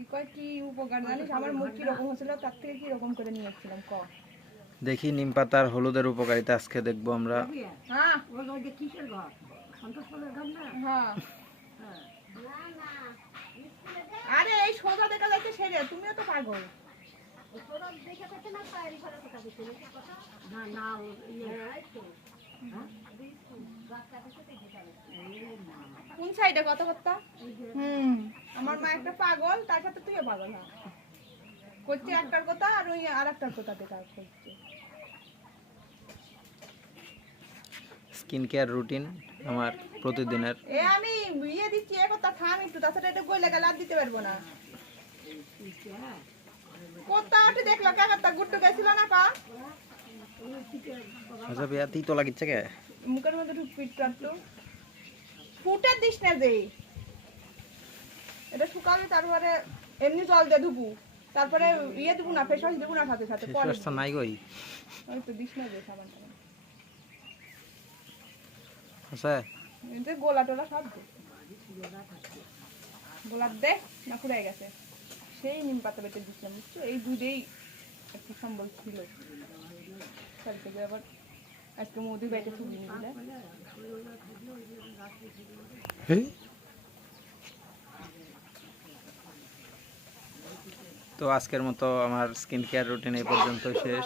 কি কয় কি উপকার জানিস? আমার মুখ কি রকম হয়েছিল তার থেকে কি রকম করে নিয়েছিলাম ক। দেখি নিম পাতার হলুদের উপকারিতা আজকে দেখবো আমরা। হ্যাঁ ওই যে কিসের ঘর? সন্তোষপুরের ঘর না? হ্যাঁ। আরে এই সোজা দেখা যাচ্ছে সেরে, তুমিও তো পাগল। না না ইয়ে কোন সাইডে কত করতা? আমার মা একটা পাগল, তার সাথে তুইও পাগল। হ্যাঁ করছে একটার কথা আর ওই আর একটার কথা দেখা করছে। স্কিন কেয়ার রুটিন আমার প্রতিদিনের। এ আমি ইয়ে দিচ্ছি এ কথা থাম একটু, তাছাড়া এটা গইলে গেলে আর দিতে পারবো না। কোথাও দেখলো কাকারটা গুট্টু গেছিল না পা আচ্ছা বিয়া তিতো লাগিচ্ছে কে? মুখের মধ্যে ঢুকপিট কাটলো। ফুটে দিস না যে এটা শুকাবে, তারপরে এমনি জল দিয়ে ধুবু, তারপরে ইয়ে দেবো না, ফেস ওয়াশ দেবো না সাথে সাথে। পরে শেষ নাই গই। ওই তো দিস না যে সাবান টাবান। আচ্ছা এই যে গোলা টোলা সব দে, গোলাপ দে না ফুরাই গেছে। সেই নিম পাতা বেটে দিচ্ছিলাম বুঝছো, এই দুধেই একটু সম্বল ছিল। কাল থেকে আবার আজকে মধু বেটে ফুলিয়ে দিলে। তো আজকের মতো আমার স্কিন কেয়ার রুটিন এই পর্যন্ত শেষ।